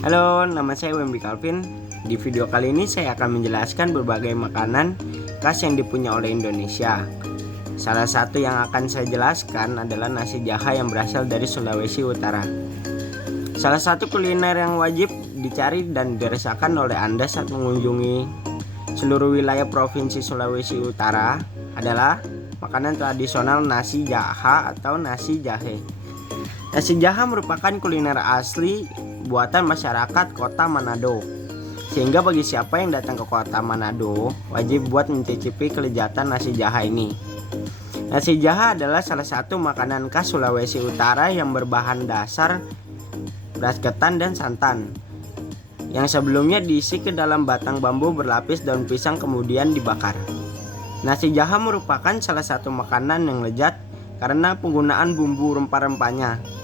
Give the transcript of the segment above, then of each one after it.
Halo, nama saya Wemby Calvin. Di video kali ini saya akan menjelaskan berbagai makanan khas yang dipunya oleh Indonesia. Salah satu yang akan saya jelaskan adalah nasi jaha yang berasal dari Sulawesi Utara. Salah satu kuliner yang wajib dicari dan dirasakan oleh Anda saat mengunjungi seluruh wilayah Provinsi Sulawesi Utara adalah makanan tradisional nasi jaha atau nasi jahe. Nasi jaha merupakan kuliner asli buatan masyarakat kota Manado. Sehingga bagi siapa yang datang ke kota Manado wajib buat mencicipi kelezatan nasi jaha ini. Nasi jaha adalah salah satu makanan khas Sulawesi Utara yang berbahan dasar beras ketan dan santan, yang sebelumnya diisi ke dalam batang bambu berlapis daun pisang kemudian dibakar. Nasi jaha merupakan salah satu makanan yang lezat karena penggunaan bumbu rempah-rempahnya.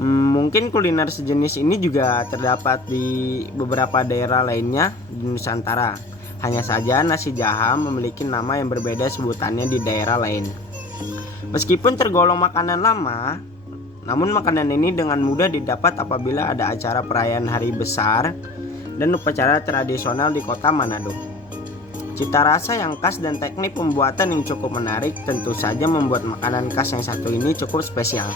Mungkin kuliner sejenis ini juga terdapat di beberapa daerah lainnya di Nusantara. Hanya saja nasi jaha memiliki nama yang berbeda sebutannya di daerah lain. Meskipun tergolong makanan lama, namun makanan ini dengan mudah didapat apabila ada acara perayaan hari besar dan upacara tradisional di kota Manado. Cita rasa yang khas dan teknik pembuatan yang cukup menarik tentu saja membuat makanan khas yang satu ini cukup spesial.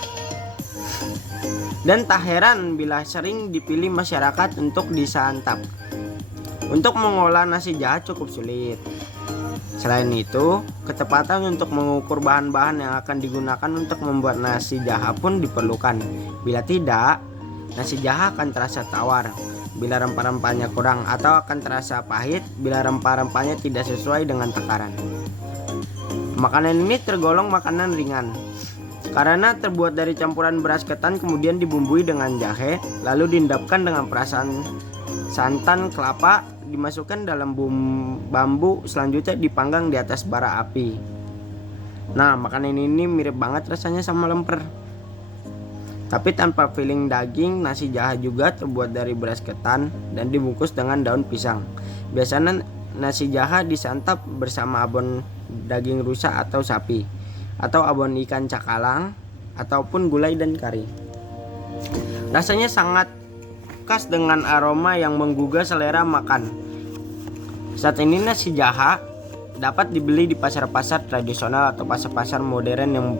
Dan tak heran bila sering dipilih masyarakat untuk disantap. Untuk mengolah nasi jaha cukup sulit. Selain itu, ketepatan untuk mengukur bahan-bahan yang akan digunakan untuk membuat nasi jaha pun diperlukan. Bila tidak, nasi jaha akan terasa tawar bila rempah-rempahnya kurang, atau akan terasa pahit bila rempah-rempahnya tidak sesuai dengan takaran. Makanan ini tergolong makanan ringan karena terbuat dari campuran beras ketan kemudian dibumbui dengan jahe, lalu diendapkan dengan perasan santan kelapa, dimasukkan dalam bambu, selanjutnya dipanggang di atas bara api. Nah, makanan ini mirip banget rasanya sama lemper. Tapi tanpa filling daging. Nasi jaha juga terbuat dari beras ketan dan dibungkus dengan daun pisang. Biasanya nasi jaha disantap bersama abon daging rusa atau sapi, atau abon ikan cakalang, ataupun gulai dan kari. Rasanya sangat khas dengan aroma yang menggugah selera makan. Saat ini nasi jaha dapat dibeli di pasar-pasar tradisional atau pasar-pasar modern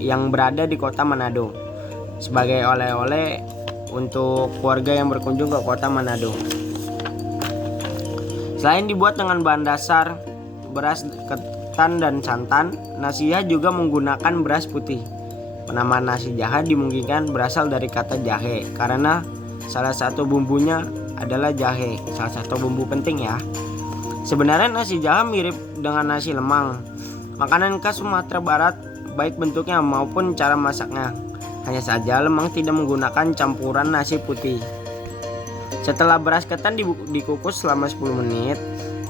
yang berada di kota Manado sebagai oleh-oleh untuk keluarga yang berkunjung ke kota Manado. Selain dibuat dengan bahan dasar beras ketan dan santan, nasi jaha juga menggunakan beras putih. Penamaan nasi jaha dimungkinkan berasal dari kata jahe karena salah satu bumbunya adalah jahe, salah satu bumbu penting ya. Sebenarnya nasi jaha mirip dengan nasi lemang, makanan khas Sumatera Barat, baik bentuknya maupun cara masaknya. Hanya saja lemang tidak menggunakan campuran nasi putih. Setelah beras ketan dikukus selama 10 menit,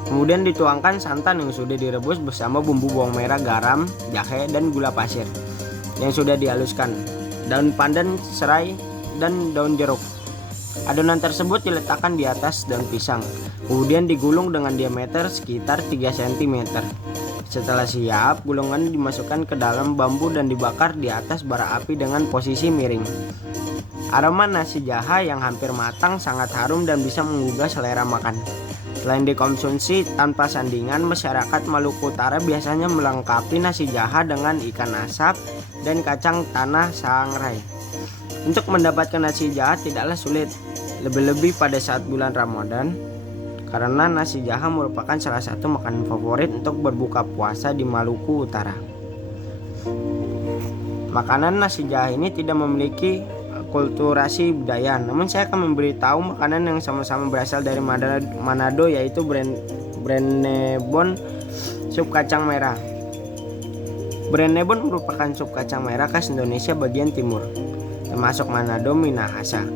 kemudian dituangkan santan yang sudah direbus bersama bumbu bawang merah, garam, jahe, dan gula pasir yang sudah dihaluskan, daun pandan, serai, dan daun jeruk. Adonan tersebut diletakkan di atas daun pisang, kemudian digulung dengan diameter sekitar 3 cm. Setelah siap, gulungan dimasukkan ke dalam bambu dan dibakar di atas bara api dengan posisi miring. Aroma nasi jaha yang hampir matang sangat harum dan bisa menggugah selera makan. Selain dikonsumsi tanpa sandingan, masyarakat Maluku Utara biasanya melengkapi nasi jaha dengan ikan asap dan kacang tanah sangrai. Untuk mendapatkan nasi jaha tidaklah sulit, lebih-lebih pada saat bulan Ramadan, karena nasi jaha merupakan salah satu makanan favorit untuk berbuka puasa di Maluku Utara. Makanan nasi jaha ini tidak memiliki kulturasi budaya, namun saya akan memberitahu makanan yang sama-sama berasal dari Manado, yaitu Brenebon sup kacang merah. Brenebon merupakan sup kacang merah khas Indonesia bagian timur, termasuk Manado, Minahasa.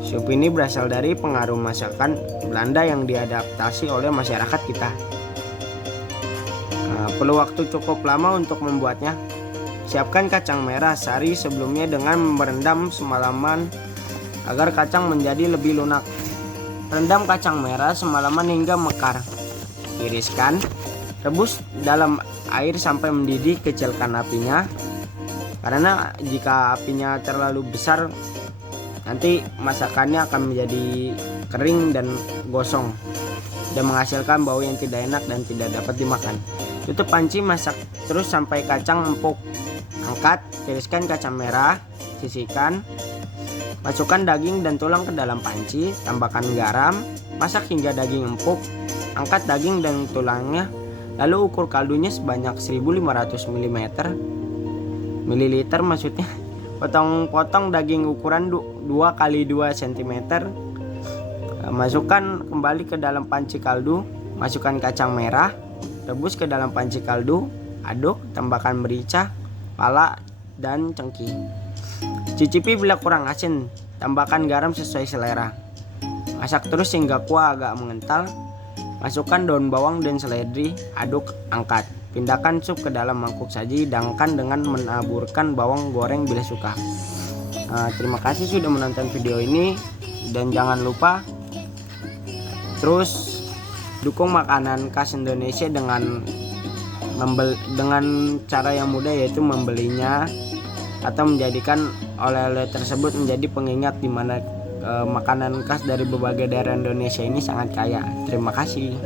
Sup ini berasal dari pengaruh masakan Belanda yang diadaptasi oleh masyarakat kita. Perlu waktu cukup lama untuk membuatnya. Siapkan kacang merah sari sebelumnya dengan merendam semalaman agar kacang menjadi lebih lunak. Rendam kacang merah semalaman hingga mekar. Iriskan, rebus dalam air sampai mendidih, kecilkan apinya. Karena jika apinya terlalu besar Nanti masakannya akan menjadi kering dan gosong dan menghasilkan bau yang tidak enak dan tidak dapat dimakan. Tutup panci, masak terus sampai kacang empuk. Angkat, tiriskan kacang merah, sisihkan. Masukkan daging dan tulang ke dalam panci, tambahkan garam, masak hingga daging empuk. Angkat daging dan tulangnya, lalu ukur kaldunya sebanyak 1500 ml maksudnya. Potong-potong daging ukuran 2 x 2 cm. Masukkan kembali ke dalam panci kaldu, masukkan kacang merah, rebus ke dalam panci kaldu, aduk, tambahkan merica, pala, dan cengkeh. Cicipi bila kurang asin, tambahkan garam sesuai selera. Masak terus hingga kuah agak mengental. Masukkan daun bawang dan seledri, aduk, angkat. Pindahkan sup ke dalam mangkuk saji, hidangkan dengan menaburkan bawang goreng bila suka. Terima kasih sudah menonton video ini, dan jangan lupa terus dukung makanan khas Indonesia dengan cara yang mudah, yaitu membelinya atau menjadikan oleh-oleh tersebut menjadi pengingat di mana makanan khas dari berbagai daerah Indonesia ini sangat kaya. Terima kasih.